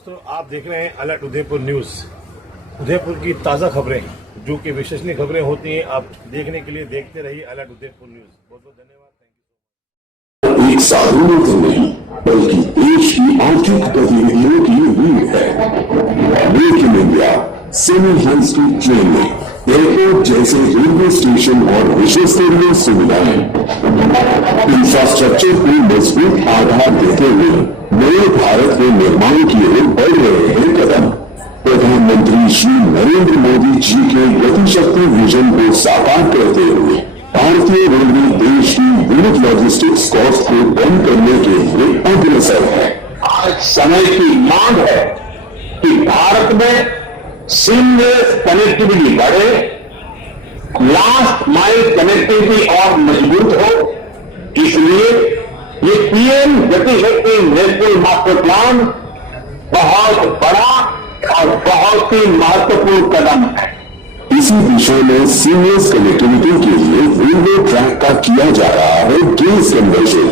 दोस्तों, आप देख रहे हैं अलर्ट उदयपुर न्यूज। उदयपुर की ताज़ा खबरें जो कि विश्वसनीय खबरें होती हैं, आप देखने के लिए देखते रहिए अलर्ट उदयपुर न्यूज। बहुत बहुत धन्यवाद। Thank you. एक साधुओं की नहीं बल्कि देश की आर्थिक गतिविधियों की रीढ़ है। Make in India semi high speed train में एयरपोर्ट जैसे रेलवे स्टेशन और विश्व स्तरीय सुविधाएं, इंफ्रास्ट्रक्चर को मजबूत आधार देते हुए नए भारत के निर्माण की ओर बढ़ रहे हैं कदम। प्रधानमंत्री श्री नरेंद्र मोदी जी के गतिशक्ति विजन को साकार करते हुए भारतीय रेलवे देश की विविध लॉजिस्टिक्स कॉस्ट को कम करने के लिए अग्रसर है। आज समय की मांग है कि भारत में सीमलेस कनेक्टिविटी बढ़े, लास्ट माइल कनेक्टिविटी और मजबूत हो। इसलिए ये PM Gatishakti national master plan बहुत बड़ा और बहुत ही महत्वपूर्ण कदम है। इसी दिशा में सीमलेस कनेक्टिविटी के लिए रेलवे ट्रैक का किया जा रहा है गेज कन्वर्जन,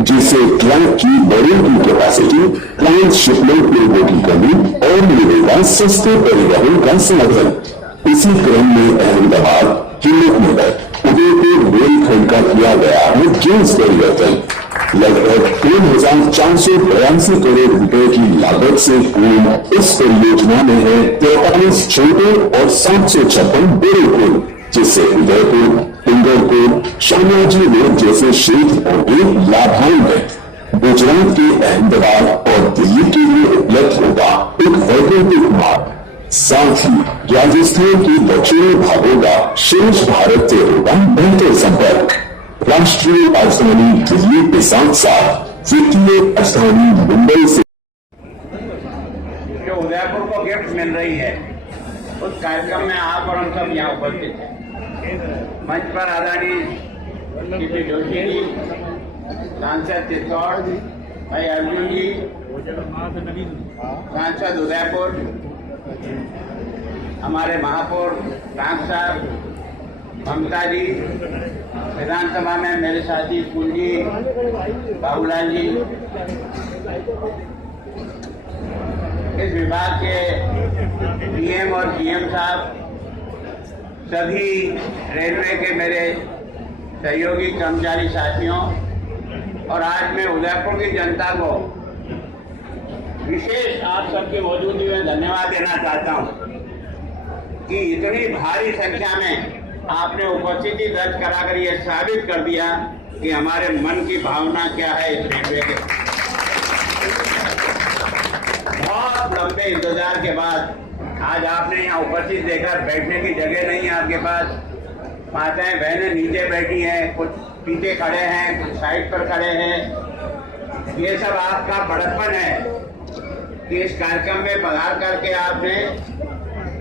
जिससे ट्रैक की बढ़ेगी कैपेसिटी, ट्रांसशिपमेंट लोगों की कमी और मिलेगा सस्ते परिवहन का साधन। इसी क्रम में अहमदाबाद हिम्मतनगर उदयपुर रेलखंड का किया गया है गेज परिवर्तन। लगभग 3,482 करोड़ रुपए की लागत से पूर्ण इस परियोजना में है 43 छोटे और 756 बड़े पुल, जिससे उदयपुर, डूंगरपुर, शामलाजी रोड जैसे क्षेत्र होंगे लाभान्वित। गुजरात के अहमदाबाद और दिल्ली के लिए उपलब्ध होगा एक वैकल्पिक मार्ग। साथ ही राजस्थान के दक्षिणी भागों का शेष भारत से होगा बेहतर संपर्क। राष्ट्रीय राजधानी दिल्ली के साथ साथ वित्तीय राजधानी मुंबई से जो उदयपुर को गिफ्ट मिल रही है, उस कार्यक्रम में आप और हम सब यहाँ उपस्थित हैं। मंच पर आदरणीय कीर्ति जोशी जी, सांसद चित्तौड़ भाई अर्जुन जी, सांसद उदयपुर, हमारे महापौर राम साहब, ममता जी, विधानसभा में मेरे साथी कुंजी, बाबूलाल जी, इस विभाग के पीएम और जीएम साहब, सभी रेलवे के मेरे सहयोगी कर्मचारी साथियों, और आज मैं उदयपुर की जनता को विशेष आप सबकी मौजूदगी में धन्यवाद देना चाहता हूं कि इतनी भारी संख्या में आपने उपस्थिति दर्ज कराकर यह साबित कर दिया कि हमारे मन की भावना क्या है इस रेलवे के। बहुत लंबे इंतजार के बाद आज आपने यहाँ उपस्थित देखकर बैठने की जगह नहीं है आपके पास। माताएं बहनें नीचे बैठी हैं, कुछ पीछे खड़े हैं, कुछ साइड पर खड़े हैं। ये सब आपका बड़प्पन है कि इस कार्यक्रम में पधार करके आपने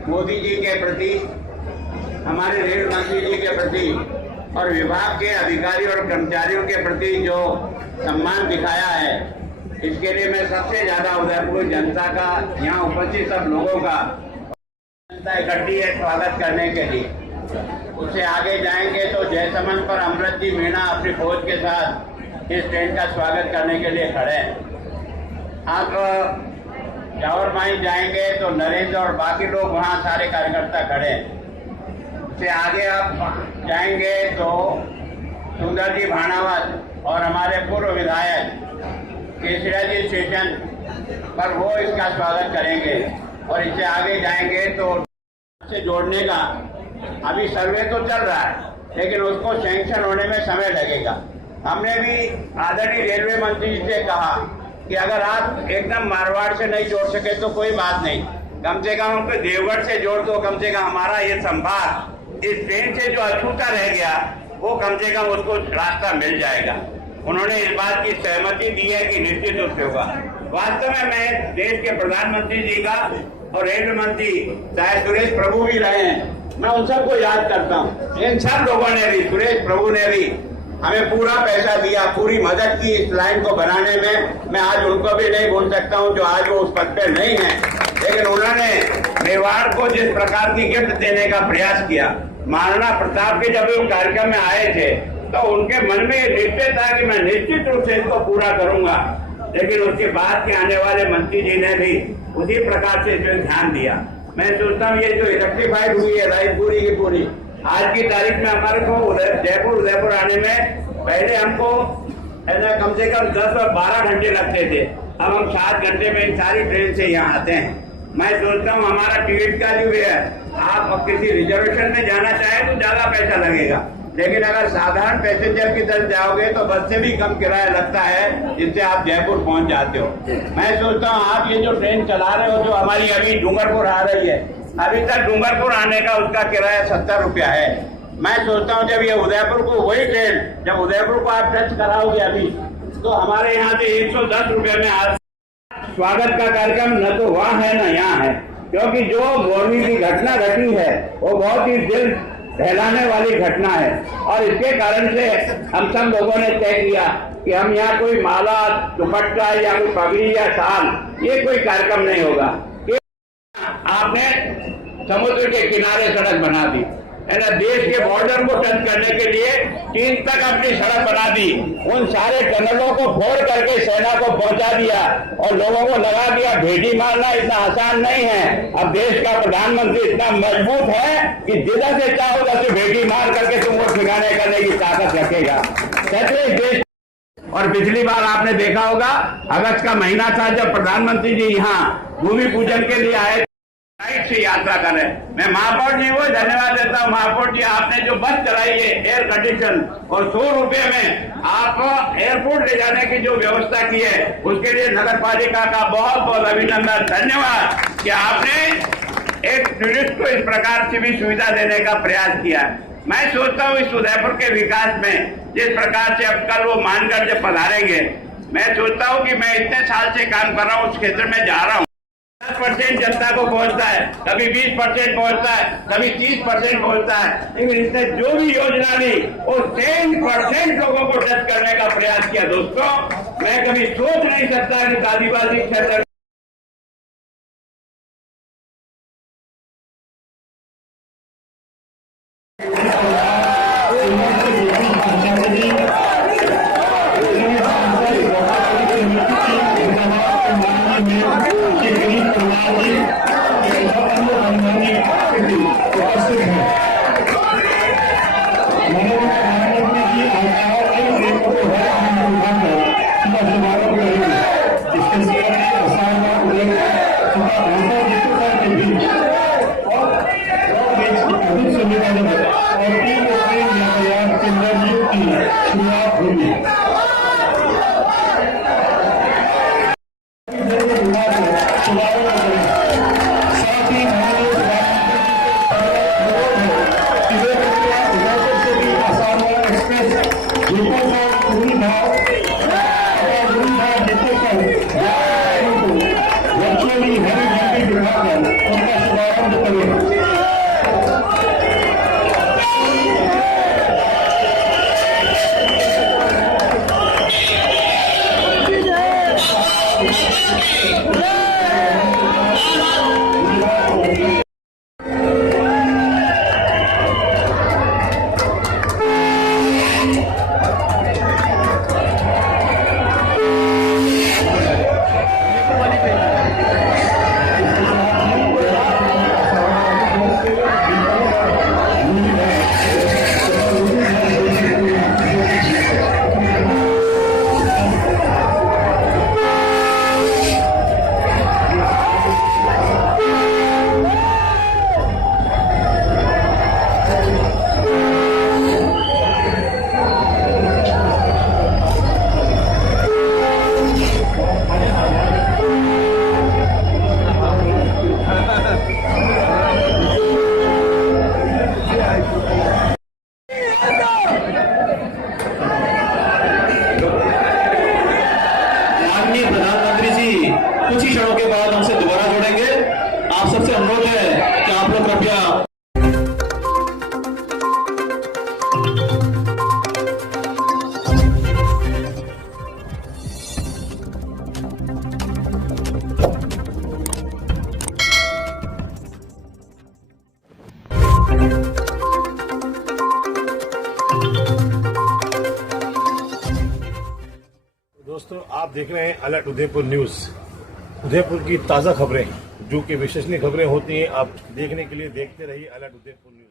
मोदी जी के प्रति, हमारे रेल मंत्री जी के प्रति और विभाग के अधिकारी और कर्मचारियों के प्रति जो सम्मान दिखाया है, इसके लिए मैं सबसे ज्यादा उदयपुर जनता का, यहाँ उपस्थित सब लोगों का, जनता इकट्ठी है स्वागत करने के लिए। उससे आगे जाएंगे तो जयसमन पर अमृत जी मीणा अपनी फौज के साथ इस ट्रेन का स्वागत करने के लिए खड़े हैं। आप जावर माई जाएंगे तो नरेंद्र और बाकी लोग वहाँ सारे कार्यकर्ता खड़े हैं। से आगे आप जाएंगे तो सुंदर जी भाणावत और हमारे पूर्व विधायक केसरिया जी स्टेशन पर वो इसका स्वागत करेंगे। और इससे आगे जाएंगे तो से जोड़ने का अभी सर्वे तो चल रहा है, लेकिन उसको सैंक्शन होने में समय लगेगा। हमने भी आदरणीय रेलवे मंत्री जी से कहा कि अगर आप एकदम मारवाड़ से नहीं जोड़ सके तो कोई बात नहीं, कम से कम हमको देवगढ़ से जोड़ दो। कम से कम हमारा ये संभाग इस ट्रेन से जो अछूता रह गया वो कम से कम उसको रास्ता मिल जाएगा। उन्होंने इस बात की सहमति दी है कि निश्चित रूप से होगा। वास्तव में मैं देश के प्रधानमंत्री जी का और रेलवे मंत्री चाहे सुरेश प्रभु भी रहे हैं, मैं उन सबको याद करता हूँ। इन सब लोगों ने भी, सुरेश प्रभु ने भी हमें पूरा पैसा दिया, पूरी मदद की इस लाइन को बनाने में। मैं आज उनको भी नहीं भूल सकता हूँ जो आज वो उस पद पे नहीं है, लेकिन उन्होंने मेवाड़ को जिस प्रकार की गिफ्ट देने का प्रयास किया। महाराणा प्रताप के जब वो कार्यक्रम में आए थे तो उनके मन में ये निश्चय था कि मैं निश्चित रूप से इसको पूरा करूंगा। लेकिन उसके बाद के आने वाले मंत्री जी ने भी उसी प्रकार से इसमें ध्यान दिया। मैं सोचता हूँ ये जो इलेक्ट्रीफाइड हुई है लाइट पूरी की पूरी, आज की तारीख में हमारे को उदयपुर आने में पहले हमको कम से कम 10 और 12 घंटे लगते थे, अब हम 7 घंटे में इन सारी ट्रेन से यहाँ आते हैं। मैं सोचता हूँ हमारा टिकट का जो है, आप किसी रिजर्वेशन में जाना चाहे तो ज्यादा पैसा लगेगा, लेकिन अगर साधारण पैसेंजर की तरफ जाओगे तो बस से भी कम किराया लगता है, जिससे आप जयपुर पहुंच जाते हो। मैं सोचता हूँ आप ये जो ट्रेन चला रहे हो, जो हमारी अभी डूंगरपुर आ रही है, अभी तक डूंगरपुर आने का उसका किराया 70 रुपया है। मैं सोचता हूँ जब ये उदयपुर को, वही ट्रेन जब उदयपुर को आप टच कराओगे अभी, तो हमारे यहाँ से 110 रुपये में आज स्वागत का कार्यक्रम न तो वहाँ है न यहाँ है, क्योंकि जो मोरनी की घटना घटी है वो बहुत ही दिल दहलाने वाली घटना है। और इसके कारण से हम सब लोगों ने तय किया कि हम यहाँ कोई माला, दुपट्टा या कोई पगड़ी या शाल, ये कोई कार्यक्रम नहीं होगा। आपने समुद्र के किनारे सड़क बना दी है ना, देश के बॉर्डर को टच करने के लिए चीन तक अपनी सड़क बना दी, उन सारे टनलों को फोड़ करके सेना को पहुंचा दिया और लोगों को लगा दिया भेटी मारना इतना आसान नहीं है। अब देश का प्रधानमंत्री इतना मजबूत है कि जिधर से चाहो उधर से भेटी मार करके तुमको ठिकाने करने की ताकत रखेगा। सच देश। और पिछली बार आपने देखा होगा अगस्त का महीना था जब प्रधानमंत्री जी यहाँ भूमि पूजन के लिए आए, फ्लाइट से यात्रा करें। मैं महापौर जी को धन्यवाद देता हूँ। महापौर जी आपने जो बस चलाई है एयर कंडीशन और 100 रुपये में आप एयरपोर्ट ले जाने की जो व्यवस्था की है, उसके लिए नगर पालिका का बहुत बहुत अभिनंदन, धन्यवाद कि आपने एक टूरिस्ट को इस प्रकार की भी सुविधा देने का प्रयास किया है। मैं सोचता हूँ इस उदयपुर के विकास में जिस प्रकार से अब कल वो मानकर जब पधारेंगे, मैं सोचता हूँ कि मैं इतने साल से काम कर रहा हूँ, उस क्षेत्र में जा रहा हूँ, 10% जनता को पहुंचता है, कभी 20% पहुंचता है, कभी 30% पहुंचता है, लेकिन इसने जो भी योजना ली वो 10% लोगों को टच करने का प्रयास किया। दोस्तों, मैं कभी सोच नहीं सकता कि आदिवासी क्षेत्र प्रधानमंत्री जी कुछ ही क्षणों के बाद हमसे दोबारा जुड़ेंगे। आप सबसे अनुरोध है कि आप लोग कृपया दोस्तों, आप देख रहे हैं अलर्ट उदयपुर न्यूज। उदयपुर की ताज़ा खबरें जो कि विश्वसनीय खबरें होती हैं, आप देखने के लिए देखते रहिए अलर्ट उदयपुर न्यूज।